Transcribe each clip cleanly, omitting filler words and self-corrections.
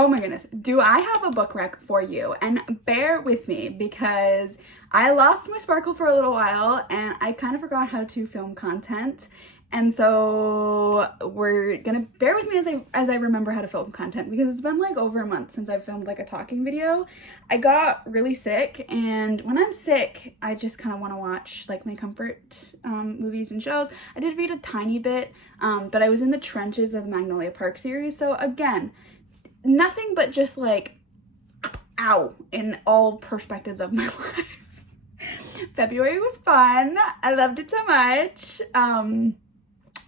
Oh my goodness, do I have a book rec for you? And bear with me because I lost my sparkle for a little while and I kind of forgot how to film content. And so we're gonna bear with me as I remember how to film content, because it's been like over a month since I've filmed like a talking video. I got really sick, and when I'm sick, I just kind of want to watch like my comfort movies and shows. I did read a tiny bit, but I was in the trenches of the Magnolia Park series. So again, nothing but just like, ow, in all perspectives of my life. February was fun. I loved it so much.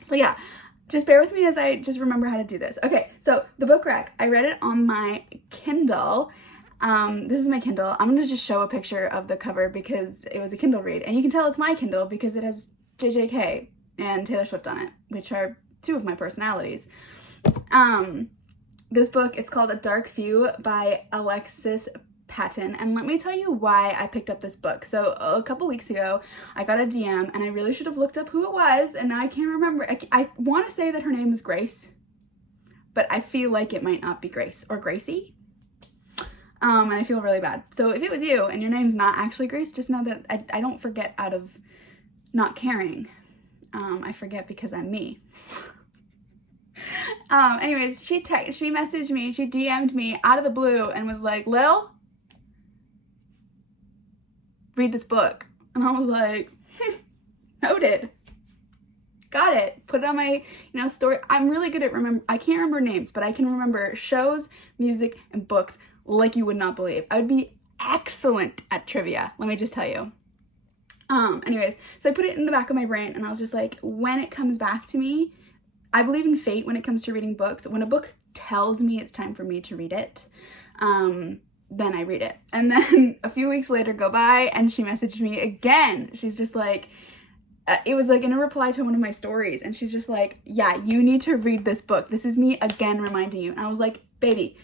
So yeah, just bear with me as I just remember how to do this. Okay, so the book rec, I read it on my Kindle. This is my Kindle. I'm gonna just show a picture of the cover because it was a Kindle read, and you can tell it's my Kindle because it has JJK and Taylor Swift on it, which are two of my personalities. This book is called A Dark Few by Alexis Patton, and let me tell you why I picked up this book. So a couple weeks ago, I got a DM, and I really should have looked up who it was, and now I can't remember. I want to say that her name was Grace, but I feel like it might not be Grace or Gracie, and I feel really bad. So if it was you and your name's not actually Grace, just know that I don't forget out of not caring. I forget because I'm me. Anyways, she messaged me, she DM'd me out of the blue and was like, Lil, read this book. And I was like, noted. Got it. Put it on my, story. I'm really good at I can't remember names, but I can remember shows, music, and books like you would not believe. I would be excellent at trivia, let me just tell you. Anyways, so I put it in the back of my brain, and I was just like, when it comes back to me, I believe in fate when it comes to reading books. When a book tells me it's time for me to read it, then I read it. And then a few weeks later go by, and she messaged me again. She's just like, it was like in a reply to one of my stories, and she's just like, yeah, you need to read this book. This is me again reminding you. And I was like, baby,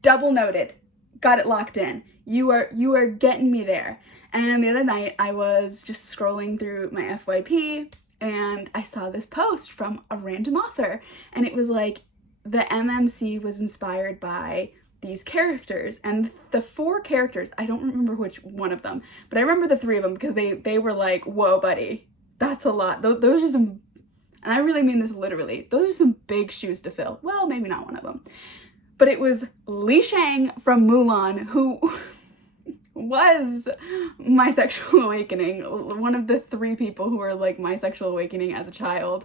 double noted, got it locked in. You are getting me there. And the other night I was just scrolling through my FYP, and I saw this post from a random author, and it was like, the MMC was inspired by these characters, and the 4 characters, I don't remember which one of them, but I remember the 3 of them because they were like, whoa buddy, that's a lot. Those are some, and I really mean this literally, those are some big shoes to fill. Well, maybe not one of them, but it was Li Shang from Mulan, who was my sexual awakening, one of the 3 people who were like my sexual awakening as a child.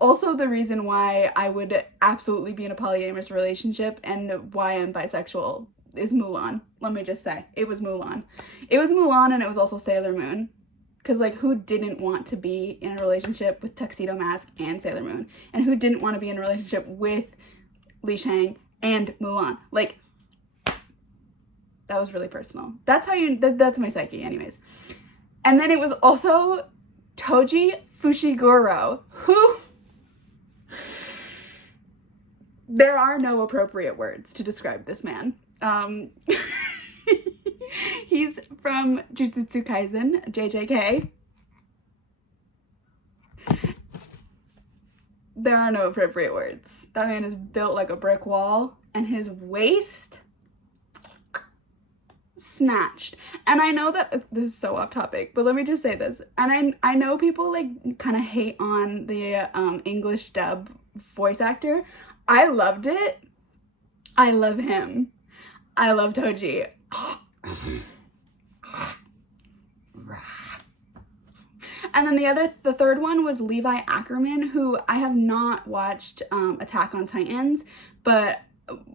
Also the reason why I would absolutely be in a polyamorous relationship and why I'm bisexual is Mulan. Let me just say, it was Mulan. It was Mulan, and it was also Sailor Moon. Because like, who didn't want to be in a relationship with Tuxedo Mask and Sailor Moon? And who didn't want to be in a relationship with Li Shang and Mulan? Like, that was really personal. That's how that's my psyche anyways. And then it was also Toji Fushiguro, who, there are no appropriate words to describe this man. He's from Jujutsu Kaisen, JJK. There are no appropriate words. That man is built like a brick wall, and his waist, snatched. And I know that this is so off topic, but let me just say this. And I know people like kind of hate on the English dub voice actor. I loved it. I love him. I love Toji. And then the third one was Levi Ackerman, who I have not watched Attack on Titans, but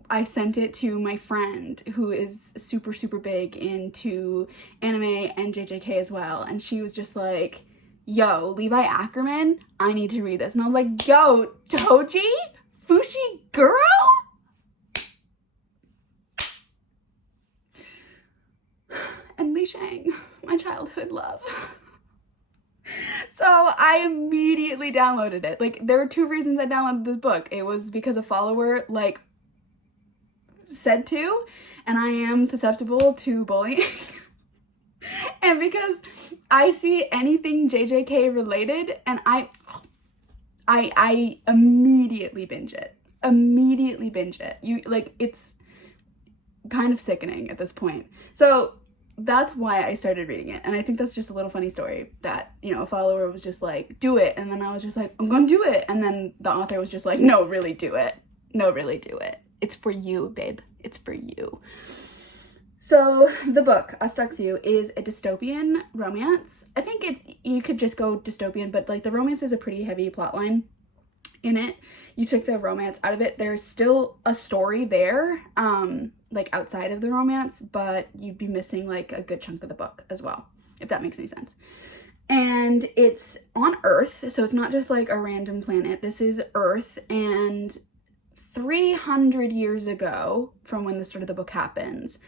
I sent it to my friend who is super, super big into anime and JJK as well. And she was just like, yo, Levi Ackerman, I need to read this. And I was like, yo, Toji Fushiguro? And Li Shang, my childhood love. So I immediately downloaded it. Like, there were 2 reasons I downloaded this book. It was because a follower, like, said to, and I am susceptible to bullying. And because I see anything JJK related, and I immediately binge it. You, like, it's kind of sickening at this point. So that's why I started reading it. And I think that's just a little funny story that, you know, a follower was just like, do it. And then I was just like, I'm gonna do it. And then the author was just like, no, really do it. No, really do it. It's for you, babe. It's for you. So the book, A Stuck View, is a dystopian romance. I think you could just go dystopian, but like the romance is a pretty heavy plotline in it. You took the romance out of it. There's still a story there, like outside of the romance, but you'd be missing like a good chunk of the book as well, if that makes any sense. And it's on Earth, so it's not just like a random planet. This is Earth, and 300 years ago, from when the start of the book happens,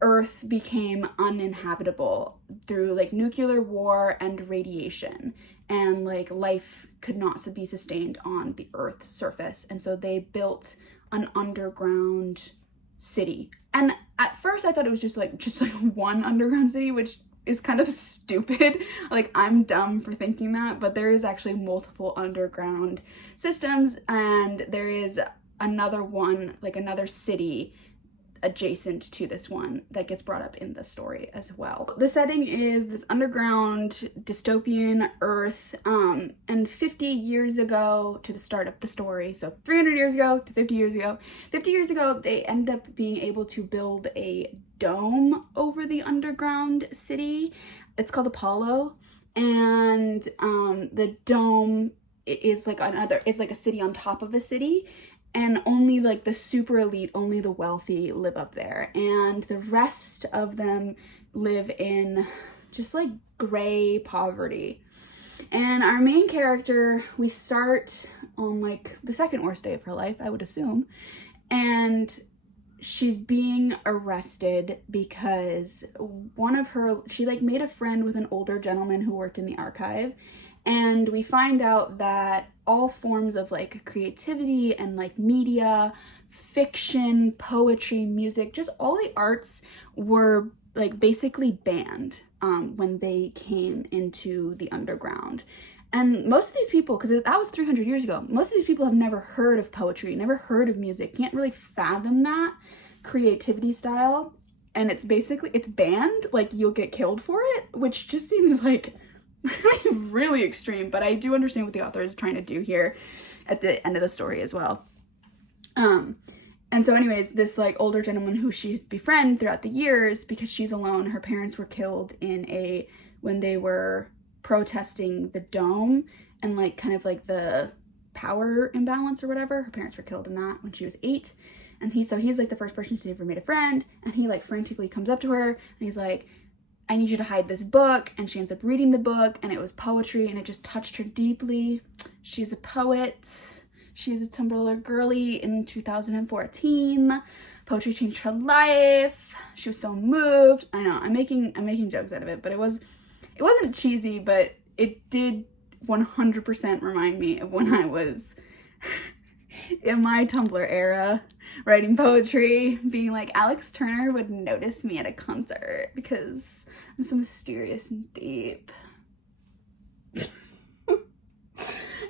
Earth became uninhabitable through like nuclear war and radiation, and like life could not be sustained on the Earth's surface, and so they built an underground city. And at first I thought it was just like one underground city, which is kind of stupid. Like, I'm dumb for thinking that, but there is actually multiple underground systems, and there is another one, like another city adjacent to this one that gets brought up in the story as well. The setting is this underground dystopian Earth, and 50 years ago to the start of the story, so 300 years ago to 50 years ago, they end up being able to build a dome over the underground city. It's called Apollo, and the dome is like it's like a city on top of a city, and only like the super elite, only the wealthy live up there, and the rest of them live in just like gray poverty. And our main character, we start on like the second worst day of her life, I would assume, and she's being arrested because she like made a friend with an older gentleman who worked in the archive, and we find out that all forms of like creativity and like media, fiction, poetry, music, just all the arts were like basically banned when they came into the underground. And most of these people, because that was 300 years ago, most of these people have never heard of poetry, never heard of music, can't really fathom that creativity style. And it's banned, like you'll get killed for it, which just seems like really, really extreme. But I do understand what the author is trying to do here at the end of the story as well. And so anyways, this like older gentleman who she's befriended throughout the years, because she's alone, her parents were killed when they were protesting the dome and like kind of like the power imbalance or whatever. Her parents were killed in that when she was 8. And he's like the first person she ever made a friend, and he like frantically comes up to her and he's like, I need you to hide this book. And she ends up reading the book, and it was poetry, and it just touched her deeply. She's a poet. She's a Tumblr girly in 2014. Poetry changed her life. She was so moved. I know, I'm making jokes out of it, but it wasn't cheesy, but it did 100% remind me of when I was in my Tumblr era, writing poetry, being like, Alex Turner would notice me at a concert because I'm so mysterious and deep.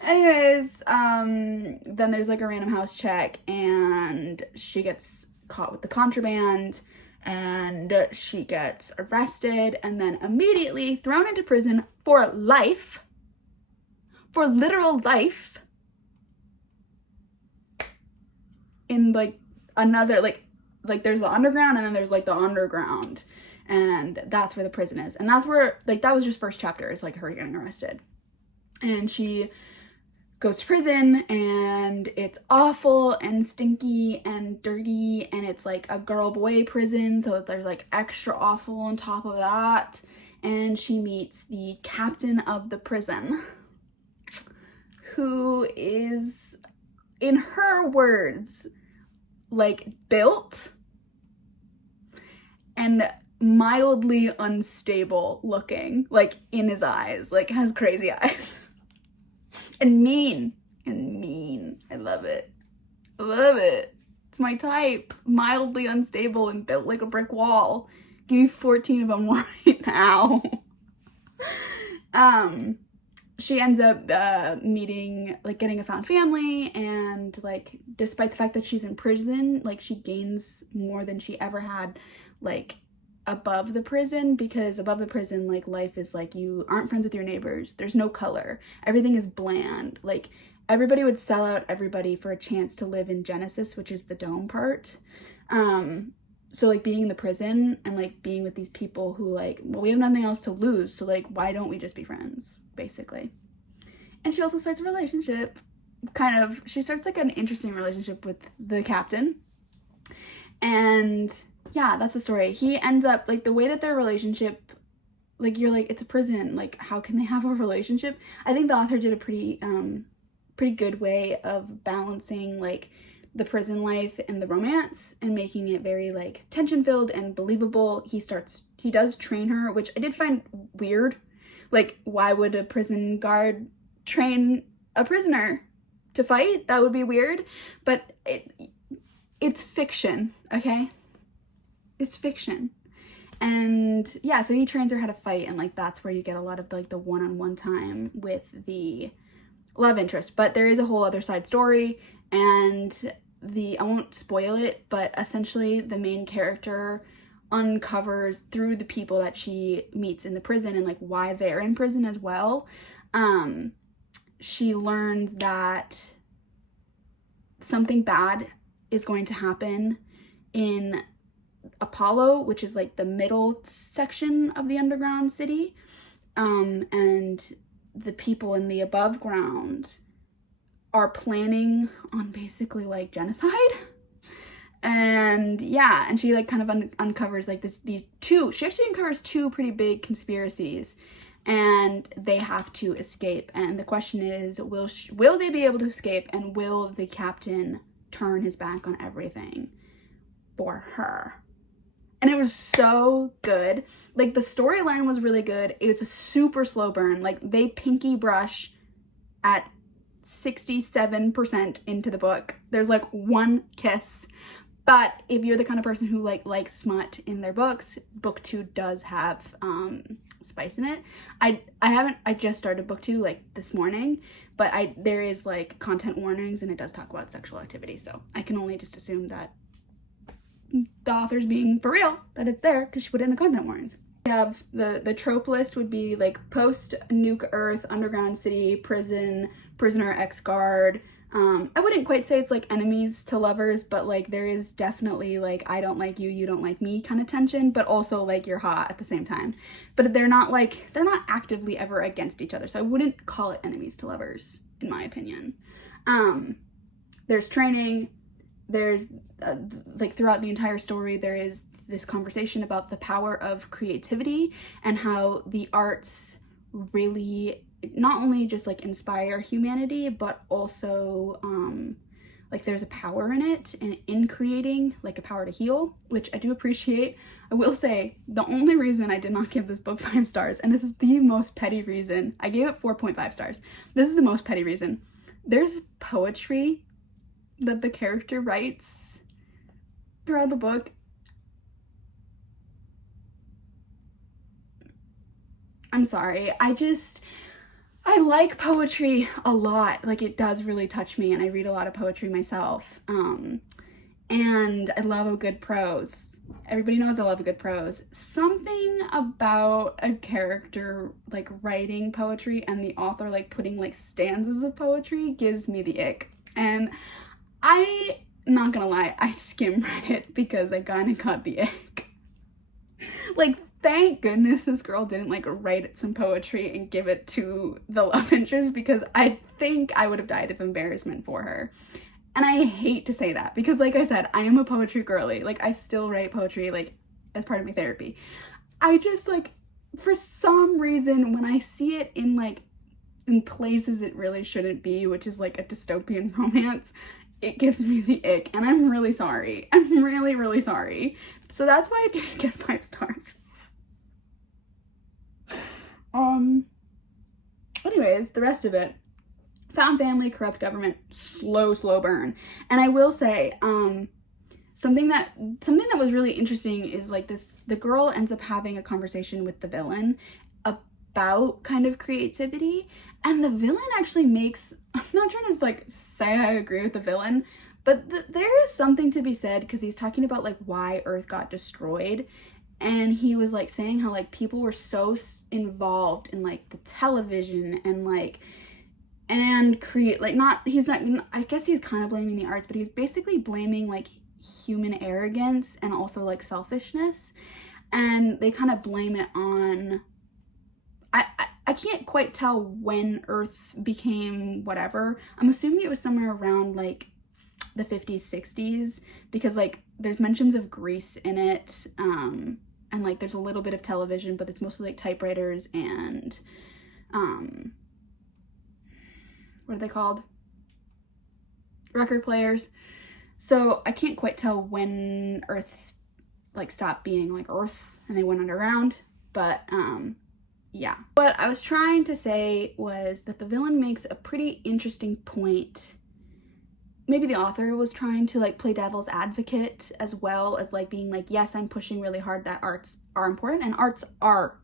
Anyways, then there's like a random house check, and she gets caught with the contraband, and she gets arrested and then immediately thrown into prison for life, for literal life, in like another like there's the underground, and then there's like the underground, and that's where the prison is. And that's where, like, that was just first chapter, is like her getting arrested, and she goes to prison, and it's awful and stinky and dirty, and it's like a girl-boy prison, so there's like extra awful on top of that. And she meets the captain of the prison, who is, in her words, like built and mildly unstable looking, like in his eyes, like has crazy eyes. And mean. I love it. It's my type. Mildly unstable and built like a brick wall. Give me 14 of them right now. she ends up meeting, like, getting a found family, and, like, despite the fact that she's in prison, like, she gains more than she ever had, like, above the prison, because above the prison, like, life is like, you aren't friends with your neighbors, there's no color, everything is bland, like, everybody would sell out everybody for a chance to live in Genesis, which is the dome part. So, like, being in the prison and, like, being with these people who, like, well, we have nothing else to lose, so, like, why don't we just be friends, basically. And she also starts a relationship, she starts, like, an interesting relationship with the captain. And, yeah, that's the story. He ends up, like, the way that their relationship, like, you're like, it's a prison, like, how can they have a relationship? I think the author did a pretty good way of balancing, like, the prison life and the romance, and making it very, like, tension-filled and believable. He does train her, which I did find weird. Like, why would a prison guard train a prisoner to fight? That would be weird. But it's fiction, okay? It's fiction. And yeah, so he trains her how to fight, and, like, that's where you get a lot of, like, the one-on-one time with the love interest. But there is a whole other side story, and I won't spoil it, but essentially the main character uncovers through the people that she meets in the prison, and, like, why they're in prison as well. She learns that something bad is going to happen in Apollo, which is, like, the middle section of the underground city, and the people in the above ground are planning on basically, like, genocide. And yeah, and she, like, kind of uncovers, like, she actually uncovers two pretty big conspiracies, and they have to escape. And the question is, will they be able to escape, and will the captain turn his back on everything for her? And it was so good. Like, the storyline was really good. It's a super slow burn. Like, they pinky brush at 67% into the book. There's, like, one kiss. But if you're the kind of person who, like, likes smut in their books, book 2 does have spice in it. I just started book 2, like, this morning, but there is, like, content warnings, and it does talk about sexual activity, so I can only just assume that the author's being for real, that it's there, because she put it in the content warnings. We have the trope list would be, like, post nuke Earth, underground city, prison, prisoner, ex-guard. I wouldn't quite say it's, like, enemies to lovers, but, like, there is definitely, like, I don't like you, you don't like me kind of tension, but also, like, you're hot at the same time. But they're not actively ever against each other, so I wouldn't call it enemies to lovers, in my opinion. There's training. There's, like, throughout the entire story, there is this conversation about the power of creativity, and how the arts really not only just, like, inspire humanity, but also, like, there's a power in it, and in creating, like, a power to heal, which I do appreciate. I will say, the only reason I did not give this book 5 stars, and this is the most petty reason, I gave it 4.5 stars. This is the most petty reason. There's poetry that the character writes throughout the book. I'm sorry. I like poetry a lot. Like, it does really touch me, and I read a lot of poetry myself. And I love a good prose. Everybody knows I love a good prose. Something about a character, like, writing poetry and the author, like, putting, like, stanzas of poetry gives me the ick. And I'm not gonna lie, I skim read it because I kinda got the ick. Like, thank goodness this girl didn't, like, write some poetry and give it to the love interest, because I think I would have died of embarrassment for her. And I hate to say that, because, like I said, I am a poetry girly. Like, I still write poetry, like, as part of my therapy. I just, like, for some reason, when I see it in, like, in places it really shouldn't be, which is, like, a dystopian romance, it gives me the ick, and I'm really sorry. I'm really, really sorry. So that's why I didn't get 5 stars. Anyways, the rest of it. Found family, corrupt government, slow burn. And I will say, something that was really interesting is, like, the girl ends up having a conversation with the villain about kind of creativity, And the villain actually makes, I'm not trying to like say I agree with the villain, but there is something to be said, because he's talking about like why Earth got destroyed. And he was like saying how like people were so involved in like the television and like, and create like, not, he's not, I guess he's kind of blaming the arts, but he's basically blaming like human arrogance and also like selfishness. And they kind of blame it on, I can't quite tell when Earth became whatever. I'm assuming it was somewhere around like the 50s, 60s, because like there's mentions of Greece in it, and like there's a little bit of television, but it's mostly like typewriters and what are they called? Record players. So I can't quite tell when Earth like stopped being like Earth and they went underground, but yeah. What I was trying to say was that the villain makes a pretty interesting point. Maybe the author was trying to like play devil's advocate, as well as like being like, yes, I'm pushing really hard that arts are important, and arts are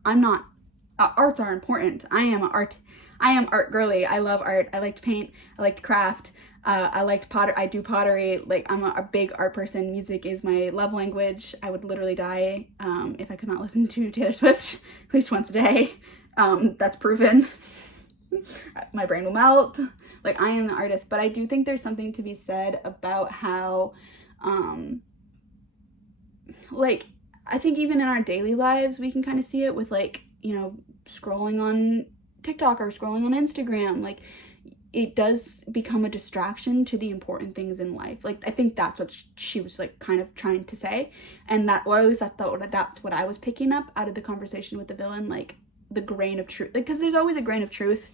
important. I am art girly. I love art. I like to paint. I like to craft. I like to I do pottery. Like, I'm a big art person. Music is my love language. I would literally die if I could not listen to Taylor Swift at least once a day. That's proven. My brain will melt. Like, I am the artist. But I do think there's something to be said about how, like, I think even in our daily lives, we can kind of see it with, like, you know, scrolling on TikTok or scrolling on Instagram. Like, it does become a distraction to the important things in life. Like, I think that's what she was like kind of trying to say. And that, or at least I thought that's what I was picking up out of the conversation with the villain, like the grain of truth. Like, because there's always a grain of truth,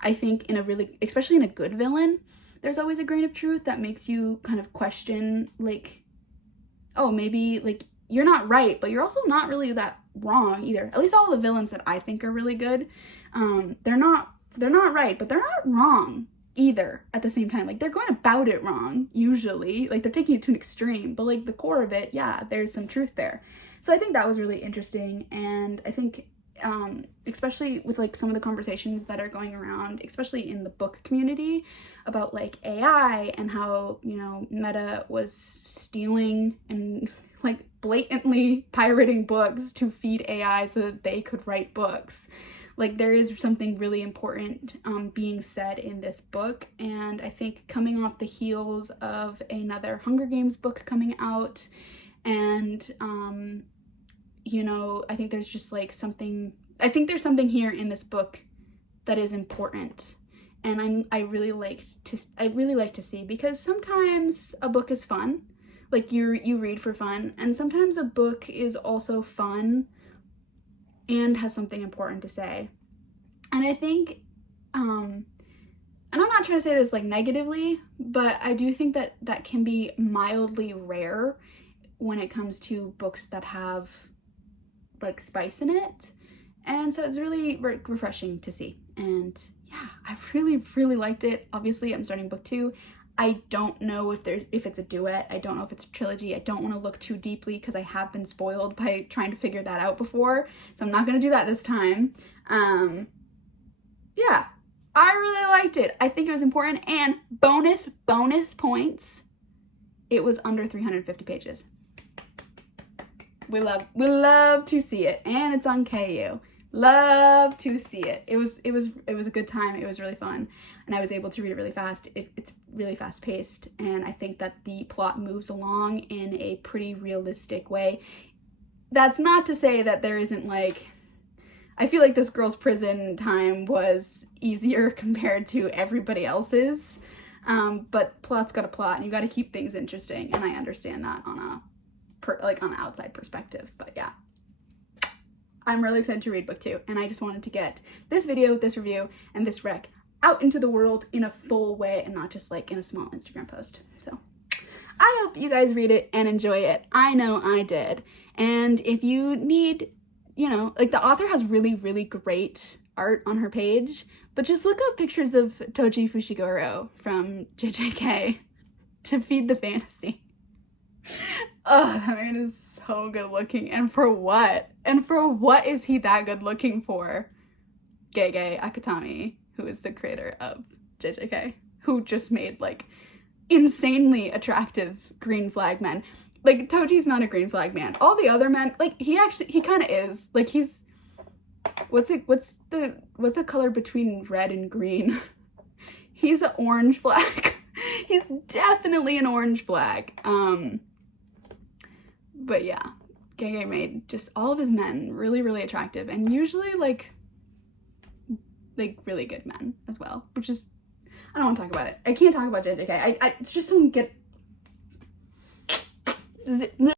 I think, in a really, especially in a good villain, there's always a grain of truth that makes you kind of question, like, oh, maybe like you're not right, but you're also not really that wrong either. At least all the villains that I think are really good, they're not right, but they're not wrong either at the same time. Like, they're going about it wrong, usually. Like, they're taking it to an extreme, but like the core of it, yeah, there's some truth there. So I think that was really interesting. And I think, especially with like some of the conversations that are going around, especially in the book community, about like AI and how, you know, Meta was stealing and like blatantly pirating books to feed AI so that they could write books. Like, there is something really important being said in this book, and I think coming off the heels of another Hunger Games book coming out, and you know, I think there's just like something, I think there's something here in this book that is important, and I really like to see, because sometimes a book is fun, like you read for fun, and sometimes a book is also fun and has something important to say. And I think, and I'm not trying to say this like negatively, but I do think that that can be mildly rare when it comes to books that have like spice in it. And so it's really refreshing to see. And yeah, I really, really liked it. Obviously, I'm starting book 2. I don't know if it's a duet. I don't know if it's a trilogy. I don't want to look too deeply because I have been spoiled by trying to figure that out before. So I'm not going to do that this time. Yeah, I really liked it. I think it was important. And bonus points, it was under 350 pages. We love to see it. And it's on KU. Love to see it. It was a good time. It was really fun, and I was able to read it really fast. It's really fast paced, and I think that the plot moves along in a pretty realistic way. That's not to say that there isn't like, I feel like this girl's prison time was easier compared to everybody else's, but plot's got a plot, and you got to keep things interesting, and I understand that on a on an outside perspective. But yeah, I'm really excited to read book 2, and I just wanted to get this video, this review, and this rec out into the world in a full way and not just like in a small Instagram post. So I hope you guys read it and enjoy it. I know I did. And if you need, you know, like, the author has really, really great art on her page, but just look up pictures of Toji Fushiguro from JJK to feed the fantasy. Oh, that man is so good looking. And for what? And for what is he that good looking for? Gege Akutami, who is the creator of JJK, who just made like insanely attractive green flag men. Like, Toji's not a green flag man. All the other men, like, he kind of is. Like, he's, what's the color between red and green? He's an orange flag. He's definitely an orange flag. But yeah, Gege made just all of his men really, really attractive, and usually like really good men as well, which is, I don't want to talk about it. I can't talk about JJK. I just don't get